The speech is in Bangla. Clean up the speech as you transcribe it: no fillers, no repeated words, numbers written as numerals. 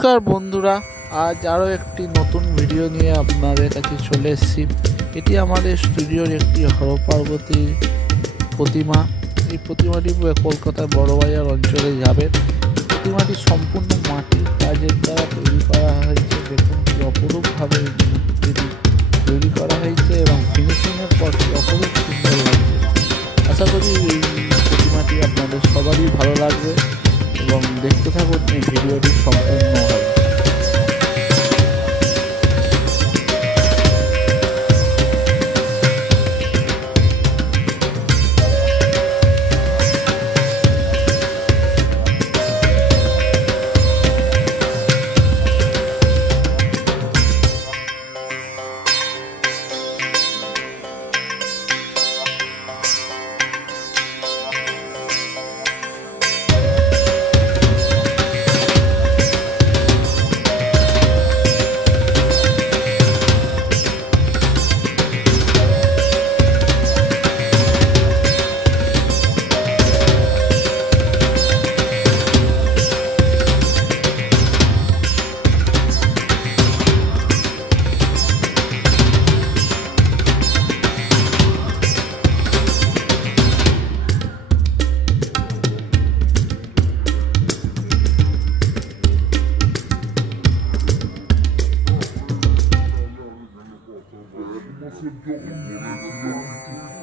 নমস্কার বন্ধুরা, আজ আরও একটি নতুন ভিডিও নিয়ে আপনাদের কাছে চলে এসেছি। এটি আমাদের স্টুডিওর একটি হরপার্বতী প্রতিমা। এই প্রতিমাটি কলকাতার বড়বাজার অঞ্চলে যাবে। প্রতিমাটি সম্পূর্ণ মাটির কাজের দ্বারা তৈরি করা হয়েছে। দেখুন কি অপরূপভাবে মূর্তিটি তৈরি করা হয়েছে এবং ফিনিশিংয়ের পর কি অপরূপ সুন্দর হয়েছে। আশা করি এই প্রতিমাটি আপনাদের সবারই ভালো লাগবে এবং দেখতে থাকুন এই ভিডিওটি সম্পূর্ণভাবে। Você deu um